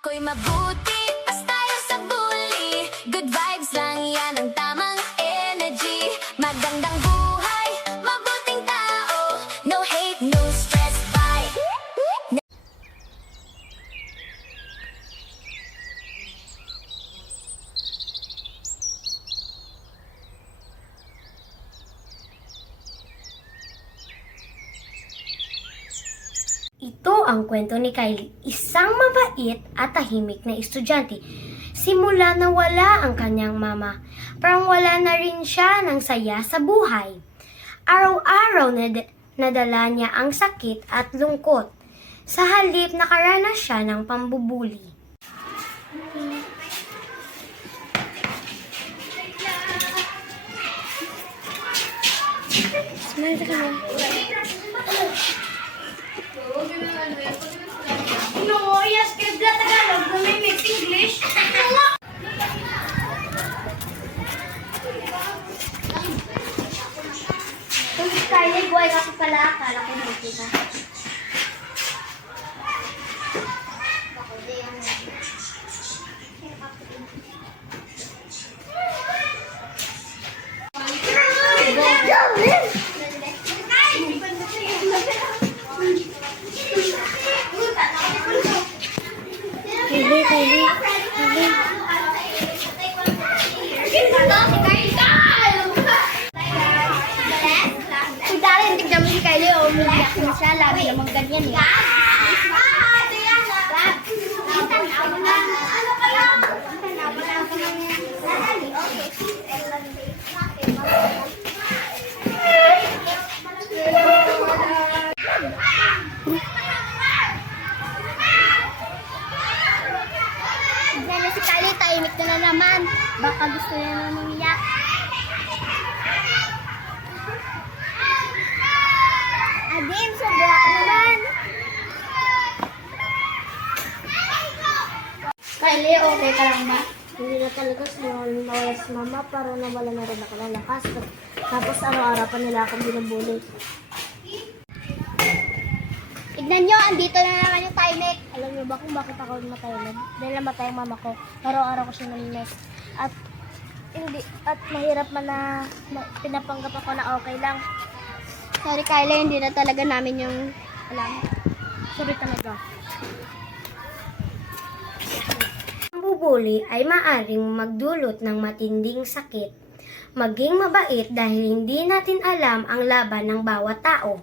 Ako'y mabuti, pas tayo sa bully. Good vibes lang yan ang tamang energy. Magandang buhay, mabuting tao. No hate, no stress, bye. Ito ang kwento ni Kylie, isang mabait at tahimik na estudyante. Simula na wala ang kanyang mama, parang wala na rin siya ng saya sa buhay. Araw-araw nadala niya ang sakit at lungkot. Sa halip nakaranas siya ng pambubuli. Smile ka na. No, yes, kaya Tagalog, na may mix English. Kung Kylie, buhay ka pa pala, akala ko mo kita. Kylie. Darling, tignan mo si Kylie, umiiyak na siya. Lagi namang ganyan eh. Tignan niyo si Kylie, tahimik na naman. Baka gusto niya na umiyak. Adin, sobra ka naman. Kylie, okay ka lang ba? Hindi na talaga nawala si mama, para nawala na rin ako ng lakas. Tapos araw-araw pa nila akong binubuli. Tignan nyo, andito na naman yung Tymek. Alam nyo ba kung bakit ako matayalog? Dahil namatay ang mama ko. Araw-araw ko siya namimiss. At mahirap man na pinapanggap ako na okay lang. Sorry Kylie, hindi na talaga namin yung alam. Sorry talaga. Ang bubuli ay maaring magdulot ng matinding sakit. Maging mabait dahil hindi natin alam ang laban ng bawat tao.